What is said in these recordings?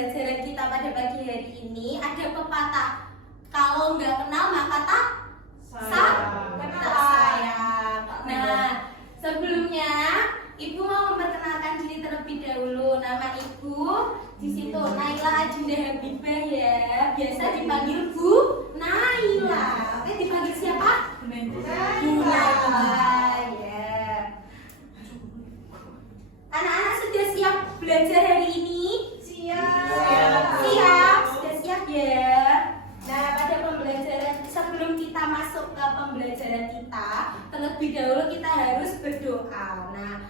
pembelajaran kita pada pagi hari ini ada pepatah, kalau nggak kenal maka tak sayang. Nah, sebelumnya Ibu mau memperkenalkan diri terlebih dahulu. Nama Ibu di situ Naila Ajinda Habibah ya. Biasa dipanggil Bu Naila. Oke, dipanggil siapa? Bu Naila. Ya. Anak-anak sudah siap belajar hari ini? Siap. Sudah siap ya. Nah, pada pembelajaran sebelum kita masuk ke pembelajaran kita, terlebih dahulu kita harus berdoa. Nah,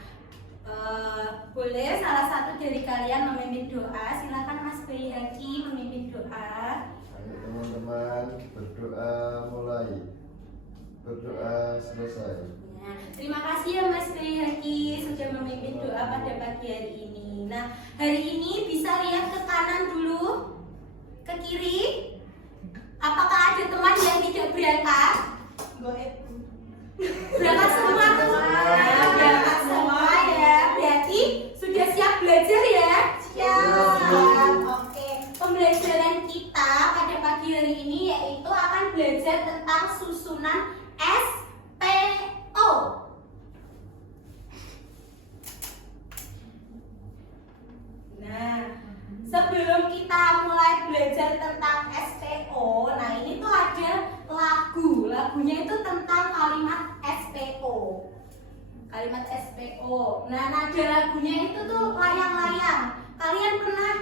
boleh salah satu dari kalian memimpin doa. Silakan Mas Bayi Haki memimpin doa. Ayo teman-teman, berdoa mulai, berdoa selesai. Nah, terima kasih ya Mas Bayi Haki sudah memimpin doa pada pagi hari ini. Nah, hari ini bisa lihat ke kanan dulu, ke kiri. Apakah ada teman yang tidak berangkat? Berangkat semua teman. Berangkat semua ya. Berarti sudah siap belajar ya? Siap. Oke. Pembelajaran kita pada pagi hari ini yaitu akan belajar tentang susunan SPO. Nah, sebelum kita mulai belajar tentang SPO, nah ini tuh ada lagu. Lagunya itu tentang kalimat SPO. Kalimat SPO. Nah, nada lagunya itu tuh layang-layang. Kalian pernah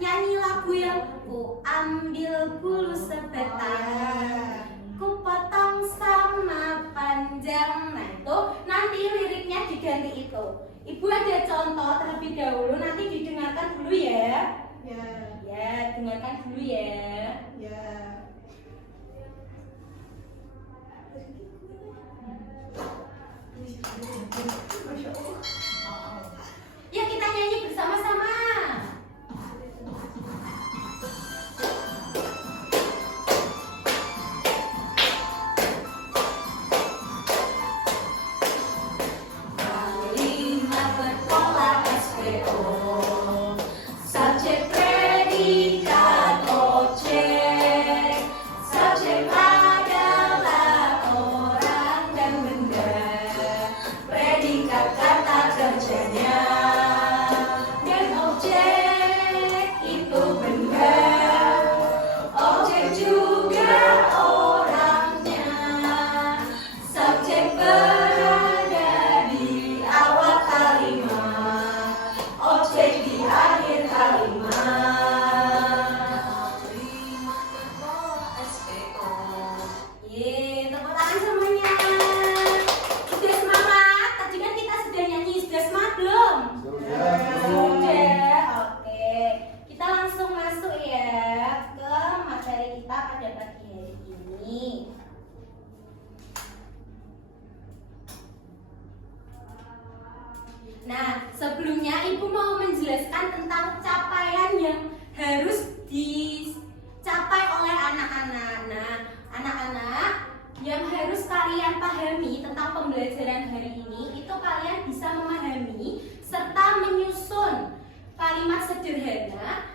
nyanyi lagu yang ku ambil bulu sebatang, ku potong sama panjang. Nah, itu nanti liriknya diganti itu. Ibu ada contoh terlebih dahulu, nanti didengarkan dulu ya. Ya, dengarkan dulu ya. Ya, kita nyanyi bersama-sama. Kalimat berpola SPO, subjek, predikat, objek. Subjek adalah orang dan benda, predikat kata kerjanya, dan objek itu benda, objek juga orangnya. Subjek berada di awal kalimat, objek di akhir kalimat. Yeay, tepuk tangan semuanya. Sudah semangat? Tadi kan kita sudah nyanyi, sudah semangat belum? Sudah. Oke, kita langsung masuk ya ke materi kita pada pagi hari ini. Nah, sebelumnya Ibu mau menjelaskan tentang capaian yang harus dicapai oleh anak-anak. Nah, anak-anak yang harus kalian pahami tentang pembelajaran hari ini, itu kalian bisa memahami serta menyusun kalimat sederhana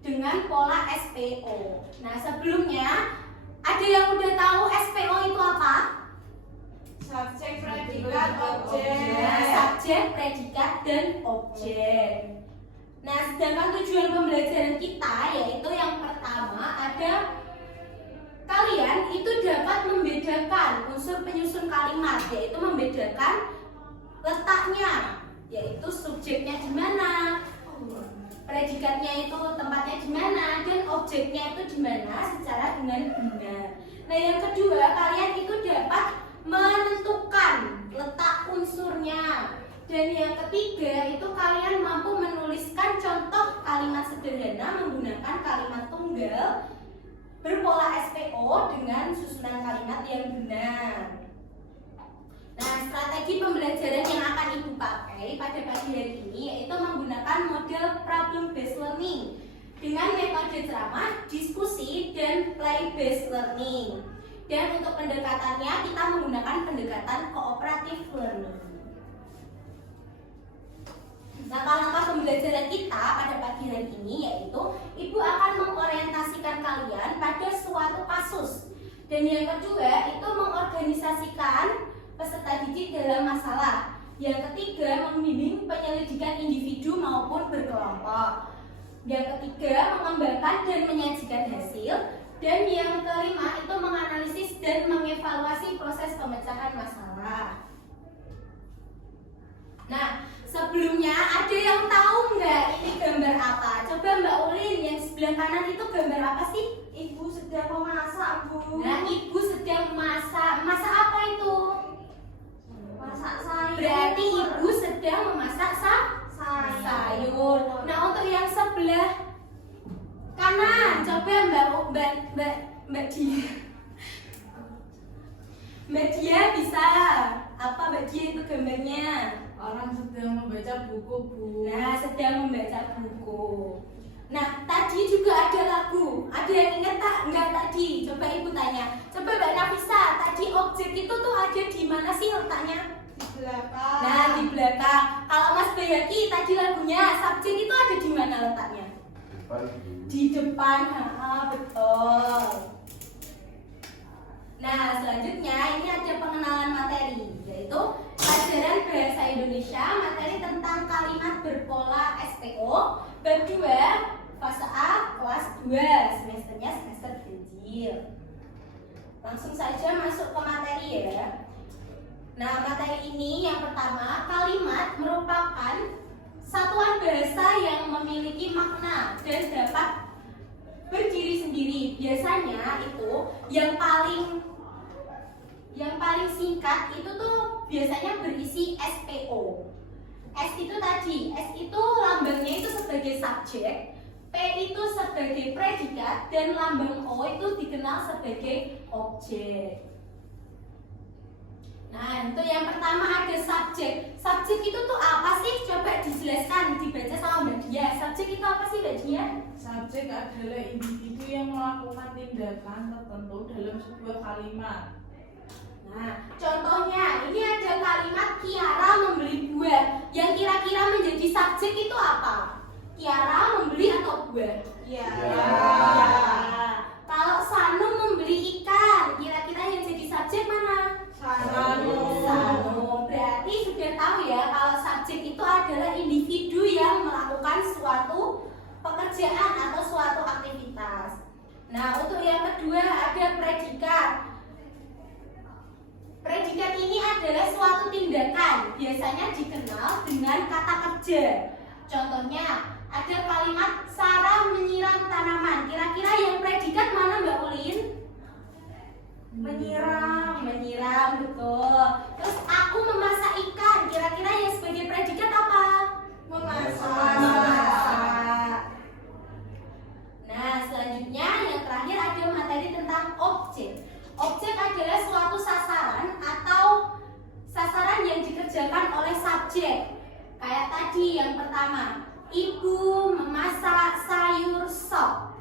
dengan pola SPO. Nah, sebelumnya ada yang udah tahu SPO itu apa? Subjek, predikat, objek. Nah, subjek, predikat, dan objek. Nah, sedangkan tujuan pembelajaran kita yaitu yang pertama ada kalian itu dapat membedakan unsur penyusun kalimat, yaitu membedakan letaknya, yaitu subjeknya di mana, predikatnya itu tempatnya di mana, dan objeknya itu di mana secara dengan benar. Nah, yang kedua kalian itu dapat menentukan letak unsurnya. Dan yang ketiga itu kalian mampu menuliskan contoh kalimat sederhana menggunakan kalimat tunggal berpola SPO dengan susunan kalimat yang benar. Nah, strategi pembelajaran yang akan Ibu pakai pada pagi hari ini yaitu menggunakan model problem based learning dengan metode ceramah, diskusi, dan play based learning. Dan untuk pendekatannya kita menggunakan pendekatan cooperative learning. Nah, langkah pembelajaran kita pada pagi hari ini yaitu Ibu akan mengorientasikan kalian pada suatu kasus. Dan yang kedua itu mengorganisasikan peserta didik dalam masalah. Yang ketiga membimbing penyelidikan individu maupun berkelompok. Yang ketiga mengembangkan dan menyajikan hasil. Dan yang kelima itu menganalisis dan mengevaluasi proses pemecahan masalah. Nah, sebelumnya ada yang tahu nggak ini gambar apa? Coba Mbak Ulin, yang sebelah kanan itu gambar apa sih? Ibu sedang memasak, Bu. Nah, ibu sedang masak. Masak apa itu? Masak sayur. Berarti ibu sedang memasak sayur. Nah, untuk yang sebelah kanan, coba Mbak Dia. Mbak Dia bisa apa Mbak Dia itu gambarnya? Orang sedang membaca buku, Bu. Nah, sedang membaca buku. Nah, tadi juga ada lagu. Ada yang ingat tak? Enggak tadi. Coba ibu tanya. Coba Mbak Nafisa, tadi objek itu tuh ada di mana sih letaknya? Di belakang. Nah, di belakang. Kalau Mas Bayaki tadi lagunya, subjek itu ada di mana letaknya? Depan, Bu. Di depan. Betul. Nah, selanjutnya ini ada pengenalan materi, yaitu pelajaran bahasa Indonesia, materi tentang kalimat berpola SPO, bab 2, fase A, kelas 2, semesternya semester ganjil. Langsung saja masuk ke materi ya. Nah, materi ini yang pertama, kalimat merupakan satuan bahasa yang memiliki makna dan dapat berdiri sendiri. Biasanya itu yang paling singkat itu tuh biasanya berisi SPO. S itu tadi, S itu lambangnya itu sebagai subjek, P itu sebagai predikat, dan lambang O itu dikenal sebagai objek. Nah, untuk yang pertama ada subjek. Subjek itu tuh apa sih? Coba dijelaskan, dibaca sama Mbak Dia. Subjek itu apa sih Mbak Dia? Subjek adalah individu yang melakukan tindakan tertentu dalam sebuah kalimat. Nah, contohnya ini ada kalimat Kiara membeli buah. Yang kira-kira menjadi subjek itu apa? Kiara membeli atau buah? Iya. Ya. Kalau Sanum membeli ikan, kira-kira yang jadi subjek mana? Sanum. Berarti sudah tahu ya kalau subjek itu adalah individu yang melakukan suatu pekerjaan atau suatu aktivitas. Nah, untuk yang kedua ada predikat. Predikat ini adalah suatu tindakan, biasanya dikenal dengan kata kerja. Contohnya, ada kalimat Sarah menyiram tanaman. Kira-kira yang predikat mana Mbak Ulin? Menyiram, betul. Terus aku memasak ikan. Kira-kira yang sebagai predikat apa? Memasak. Nah, selanjutnya yang terakhir ada materi tentang objek. Objek adalah suatu sasaran atau sasaran yang dikerjakan oleh subjek. Kayak tadi yang pertama, ibu memasak sayur sop.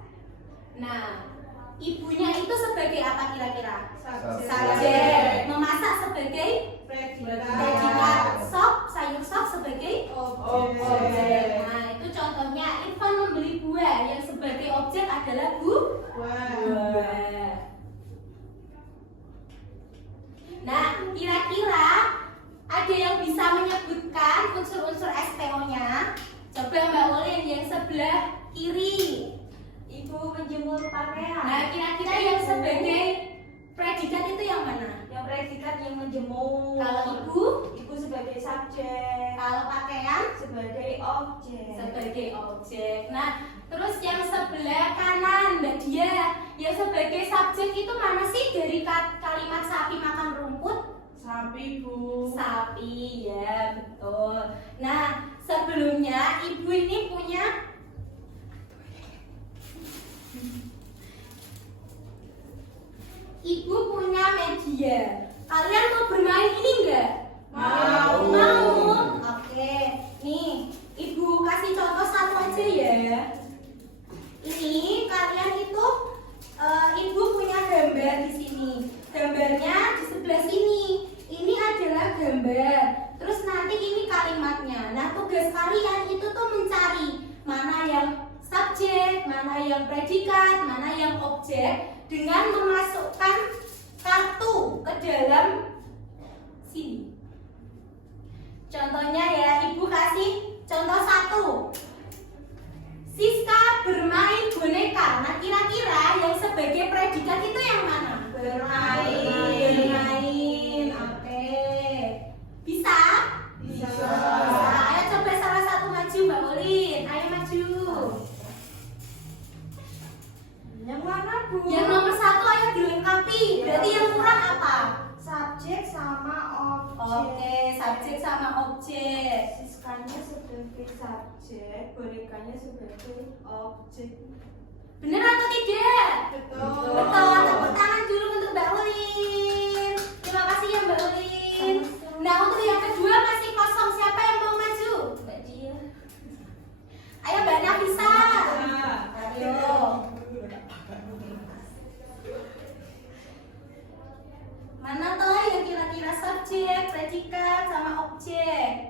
Nah, ibunya itu sebagai apa kira-kira? Subjek. Memasak sebagai predikat. Sop, sayur sop sebagai objek. Nah, itu contohnya Irfan membeli buah. Yang sebagai objek adalah buah. Nah, kira-kira ada yang bisa menyebutkan unsur-unsur SPO-nya? Coba Mbak Ulin yang sebelah kiri. Ibu menjemur pakaian. Nah, kira-kira yang sebagai predikat itu yang mana? Yang predikat yang menjemur. Kalau ibu sebagai subjek. kalau pakaian Sebagai objek. sebagai objek. Nah, terus yang sebelah kanan Mbak Dia, yang sebagai subjek itu mana sih dari kalimat sapi makan rumput? Sapi, Bu. Sapi, ya betul. Nah, sebelumnya ibu ini punya media. Kalian mau bermain ini enggak? Mau. Oke. Nih, ibu kasih contoh satu aja ya. Ini kalian itu ibu punya gambar di sini. Gambarnya di sebelah sini. Ini ada adalah gambar. Terus nanti ini kalimatnya. Nah, tugas kalian itu tuh mencari mana yang subjek, mana yang predikat, mana yang objek dengan memasukkan kartu ke dalam sini. Contohnya ya, Ibu kasih contoh 1. Siska bermain boneka. Nah, kira-kira yang sebagai predikat itu yang mana? Bermain. Oke. Bisa? Bisa. Ayo coba salah satu maju, Mbak Ulin. Ayo maju. Yang mana, Bu? Yang nomor 1 ayo dilengkapi. Berarti yang kurang apa? Subjek sama objek. Oke, subjek sama objek. Siskanya sebagai subjek, bonekanya sebagai objek. Benar atau tidak? Betul. Betul. Tepuk tangan dulu untuk Mbak Ulin. Terima kasih ya Mbak Ulin. Nah, untuk yang kedua masih kosong. Siapa yang mau maju? Mbak Dia. Ayo Mbak Nafisa. Ayo. Mana tuh yang kira-kira subjek, predikat, sama objek?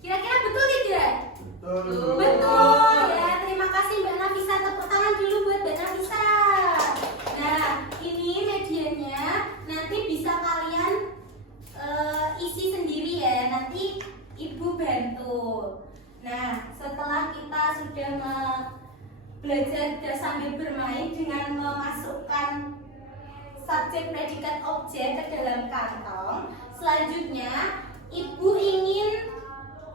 Kira-kira betul tidak? Betul. Betul ya. Terima kasih Mbak Nafisa. Tepuk tangan dulu buat Mbak Nafisa. Nah, ini medianya nanti bisa kalian isi sendiri ya. Nanti Ibu bantu. Nah, setelah kita sudah belajar sambil bermain dengan memasukkan subjek, predikat, objek ke dalam kantong, selanjutnya Ibu ingin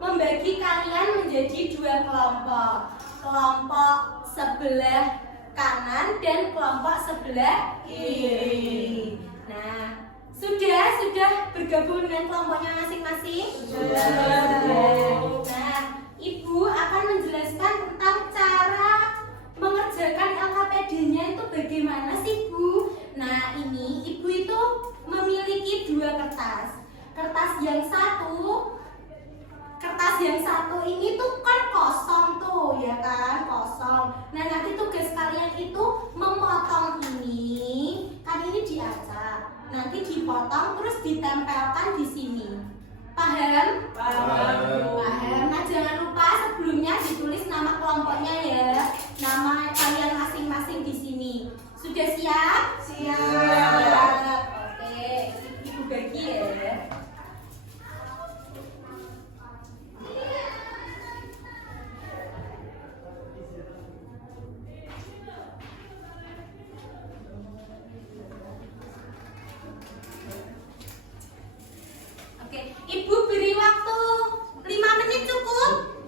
membagi kalian menjadi 2 kelompok. Kelompok sebelah kanan dan kelompok sebelah kiri. Nah, sudah bergabung dengan kelompoknya masing-masing? Sudah. Nah, Ibu akan menjelaskan tentang cara mengerjakan LKPD-nya itu bagaimana sih, Bu? Nah, ini Ibu itu memiliki 2 kertas. Kertas yang satu ini tuh kan kosong tuh, ya kan? Kosong. Nah, nanti tugas kalian itu memotong ini. Kan ini diacak. Nanti dipotong terus ditempelkan di sini. Paham? Paham. Nah, jangan lupa sebelumnya ditulis nama kelompoknya ya. Nama kalian masing-masing di sini. Sudah siap? Siap. Oke, Ibu bagi ya. Oke, Ibu beri waktu 5 menit cukup?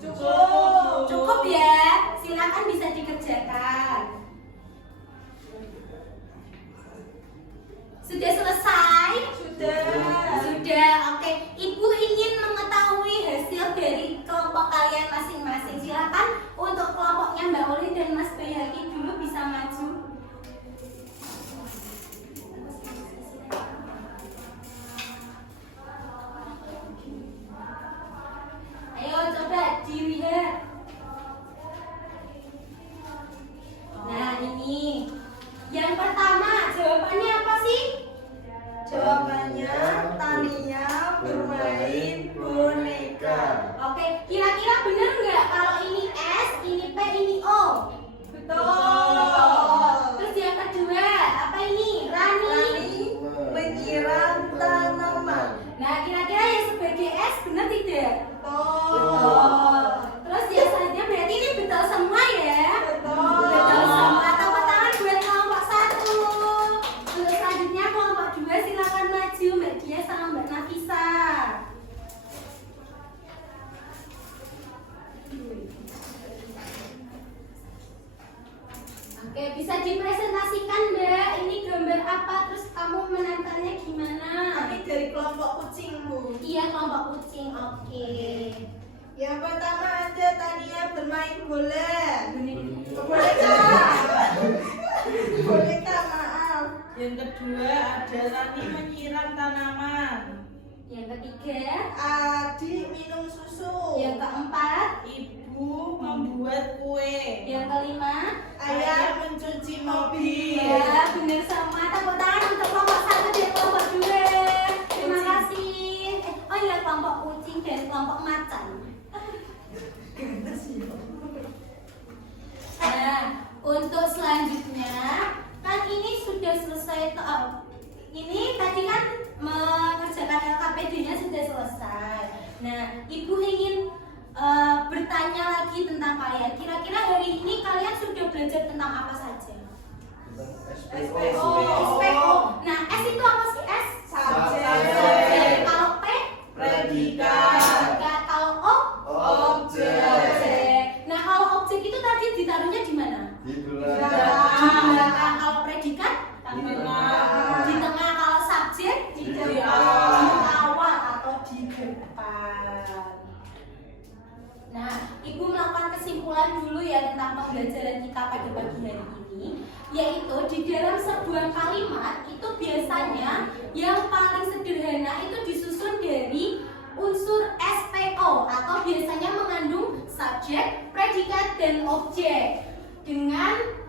Cukup ya. Silakan bisa dikerjakan. Sudah selesai? Sudah. Oke, Ibu ingin mengetahui hasil dari kelompok kalian masing-masing. Silakan untuk kelompoknya Mbak Ulin dan Mas Bayaki dulu bisa maju. Ayo coba dilihat. Nah, ini yang pertama, jawabannya apa sih? Jawabannya Tania bermain boneka. Oke, kira-kira benar nggak kalau ini S, ini P, ini O? Betul. Terus yang kedua, apa ini? Rani. Menyiram tanaman. Nah, kira-kira yang sebagai S benar tidak? Betul. Terus yang selanjutnya berarti ini betul semua ya? Betul. Betul semua. Tepuk tangan buat kelompok 1. Untuk selanjutnya kelompok 2 silakan maju Mbak Dia sama Mbak Nafisa. Oke, bisa dipresentasikan Mbak. Ini gambar apa? Terus kamu menempelnya gimana? Kami dari kelompok kucing, Bu. Iya, kelompok kucing. Oke. Yang pertama ada Tania bermain bola. Boneka. Boneka, maaf. Yang kedua ada Rani menyiram tanaman. Yang ketiga, Adi susu. Yang keempat, Ibu membuat kue. yang kelima, Ayah mencuci mobil. ya benar semua. Tepuk tangan untuk kelompok 1 dan kelompok 2. Terima kasih. Oh iya, kelompok kucing dan kelompok macan. Nah, untuk selanjutnya kan ini sudah selesai. Ini tadi kan mengerjakan LKPD-nya sudah selesai. Nah, Ibu ingin bertanya lagi tentang kalian. Kira-kira hari ini kalian sudah belajar tentang apa saja? SPO. SPO. Nah, S itu apa sih? S? Subjek. Kalau P? Predikat. Kalau O? Objek. Nah, kalau objek itu tadi ditaruhnya di mana? Di Di belakang. belakang. Kalau predikat? Di tengah. Di tengah. Kalau subjek? Di Di depan. awal atau di depan. Nah, Ibu melakukan kesimpulan dulu ya tentang pembelajaran kita pada pagi hari ini, yaitu di dalam sebuah kalimat itu biasanya yang paling sederhana itu disusun dari unsur SPO atau biasanya mengandung subjek, predikat, dan objek. Dengan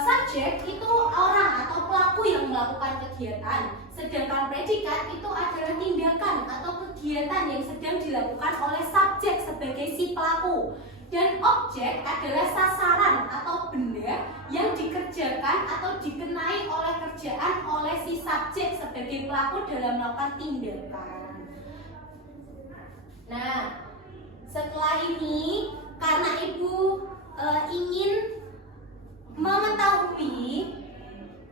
subjek itu orang atau pelaku yang melakukan kegiatan, sedangkan predikat itu adalah tindakan atau kegiatan yang sedang dilakukan oleh subjek sebagai si pelaku, dan objek adalah sasaran atau benda yang dikerjakan atau dikenai oleh kerjaan oleh si subjek sebagai pelaku dalam melakukan tindakan. Nah, setelah ini karena Ibu ingin mengetahui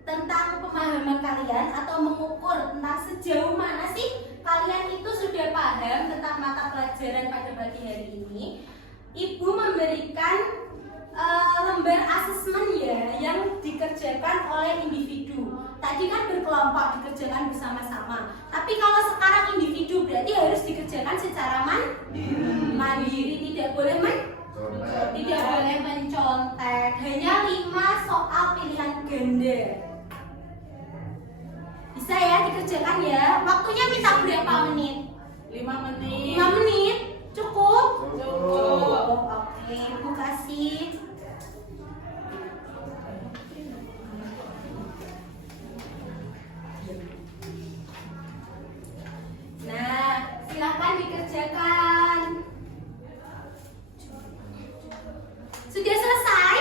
tentang pemahaman kalian atau mengukur tentang sejauh mana sih kalian itu sudah paham tentang mata pelajaran pada pagi hari ini, Ibu memberikan lembar asesmen ya yang dikerjakan oleh individu. Tadi kan berkelompok dikerjakan bersama-sama. Tapi kalau sekarang individu berarti harus dikerjakan secara mandiri, tidak boleh mencontek. Hanya 5 soal pilihan ganda. Bisa ya dikerjakan ya. Waktunya minta berapa menit? 5 menit. 5 menit? Cukup? Cukup. Oke, Ibu kasih. Nah, silakan dikerjakan. Sudah selesai?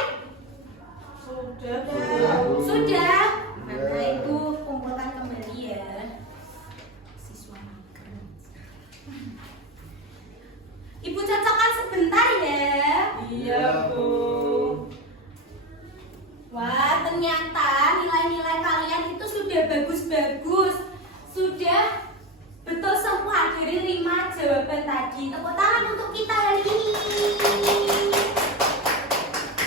Sudah. Mana Ibu kumpulkan kembali ya. Siswa magang. Ibu cocokkan sebentar ya. Iya, Bu. Wah, ternyata nilai-nilai kalian itu sudah bagus-bagus. Sudah betul semua dari 5 jawaban tadi. Tepuk tangan untuk kita hari ini.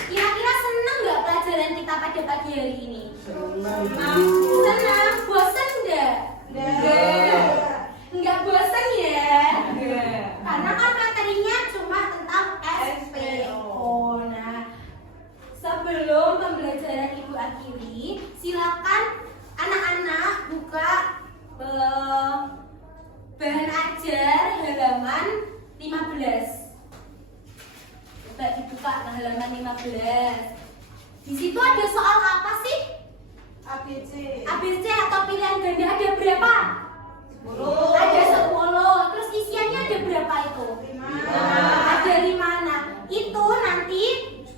Kira-kira senang nggak pelajaran kita pada pagi hari ini? Senang. Bosan nggak? Nggak bosan ya? Karena kan materinya cuma tentang SPO. Nah, sebelum pembelajaran Ibu akhiri, silakan anak-anak buka bahan ajar halaman 15. Coba dibuka halaman 15. Di situ ada soal apa sih? ABC. ABC atau pilihan ganda ada berapa? 10. Ada 10. Terus isiannya ada berapa itu? 5. Ada 5. Nah, itu nanti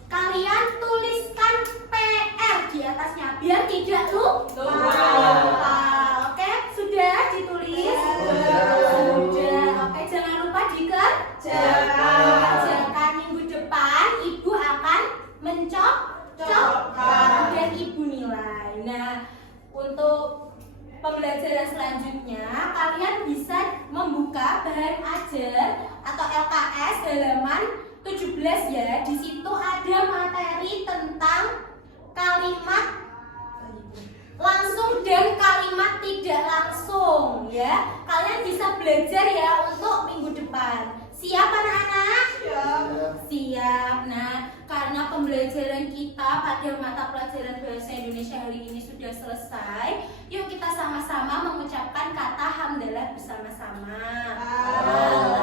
kalian tuliskan PR di atasnya biar tidak lupa. Oke, sudah ditulis? Sudah. Oke, jangan lupa dikerjakan. Minggu depan Ibu akan mencocokkan dan Ibu nilai. Nah, untuk pembelajaran selanjutnya kalian bisa membuka bahan ajar atau LKS halaman 17 ya. Di situ ada materi tentang kalimat langsung dan kalimat tidak langsung ya. Kalian bisa belajar ya untuk minggu depan. Siap anak-anak? Siap. Nah, karena pembelajaran kita pada mata pelajaran bahasa Indonesia hari ini sudah selesai, yuk kita sama-sama mengucapkan kata hamdalah bersama-sama.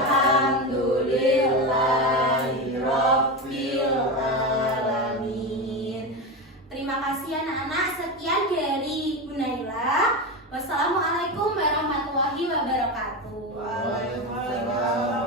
Alhamdulillah. Terima kasih anak-anak. Sekian dari Bu Naila. Wassalamualaikum warahmatullahi wabarakatuh. Waalaikumsalam.